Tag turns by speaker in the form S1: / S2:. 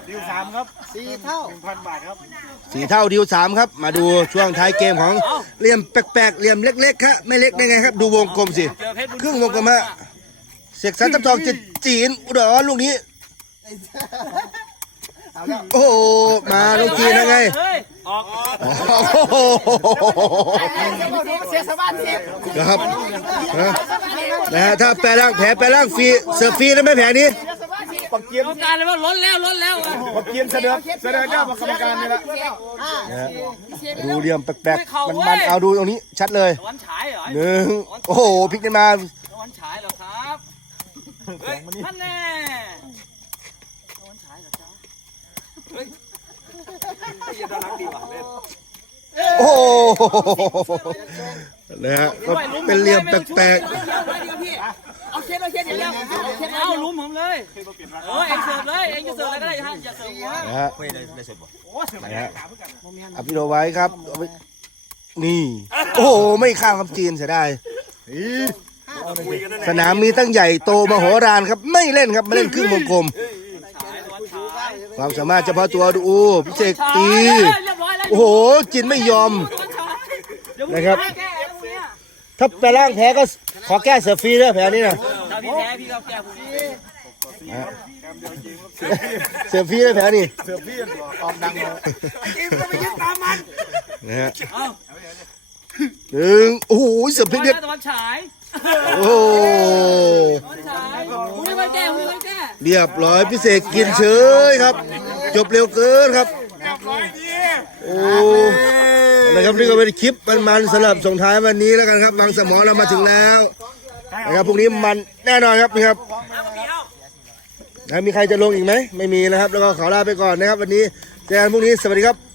S1: ดิว3ครับ4 เท่า 1,000 บาทครับ
S2: 4 เท่าดิว3ครับมาดูช่วงท้ายเกมของเหลี่ยมแปลกๆเหลี่ยมเล็กๆครับไม่เล็กได้ไงครับดูวงกลมสิครึ่งวงกลมฮะเสกสรรทับทองจะจีนอุดรลูกนี้โอ้มาลูกจีนยังไงครับนะฮะถ้าแปลร่างแผลแปลร่างฟรีเสิร์ฟฟรีได้ไหมแผลนี้
S1: ปักเกียน
S3: การเลยว่าล้นแล้ว
S1: ปักเกียนเสด็จเจ้ากรรมการนี่ละ
S2: ดูเหลี่ยมแปลกๆมันเอาดูตรงนี้ชัดเลย
S3: วันฉายเหรอ
S2: 1โอ้โหพลิกขึ้นมา
S3: วันฉายเหรอครับท่านแน่วันฉายเหรอจ๊ะเฮ้ยยังน่ารักดีว่ะเล่น
S2: โอ้นะฮะก็เป็นเหลี่ยมแปลก
S3: เอาเช็ดเดี๋ยวเอาลุ้มผมเลยเอ็งเสิร์ฟเลยเอ็งจะเสิร์ฟอะไรก็ได้ฮะอย่าเสิร์ฟหัว
S2: นะฮะอภิโรไว้ครับนี่โอ้โหไม่ข้ามคำจีนเสียดายสนามมีตั้งใหญ่โตมโหฬารครับไม่เล่นครับมาเล่นครึ่งวงกลมความสามารถเฉพาะตัวดูพิเศษตีโอ้โหจินไม่ยอมนะครับถ้าไปล่างแพ้ก็ขอแก้เสิร์ฟฟรีด้วยแพ้นี้นะ
S3: ถ้าพี่แพ้พี่ก็แก้ผม
S2: เสิร์ฟฟรีด้วยแพ้นี่
S1: เสิร์ฟพี่ออกดังเลยทีมก็ไปยึดตามมัน
S2: นะฮะโอ้โหเสิร์ฟพลิกเด็ด
S3: ตะวันฉาย
S2: โอ้
S3: คุณไม่แก้
S2: เรียบร้อยพิเศษกินเฉยครับจบเร็วเกินครับโอ้นะครับนี่ก็เป็นคลิปมันๆสำหรับส่งท้ายวันนี้แล้วกันครับบางสมอเรามาถึงแล้วนะครับพรุ่งนี้มันแน่นอนครับนี่ครับมีใครจะลงอีกไหมไม่มีนะครับแล้วก็ขอลาไปก่อนนะครับวันนี้เจอกันพรุ่งนี้สวัสดีครับ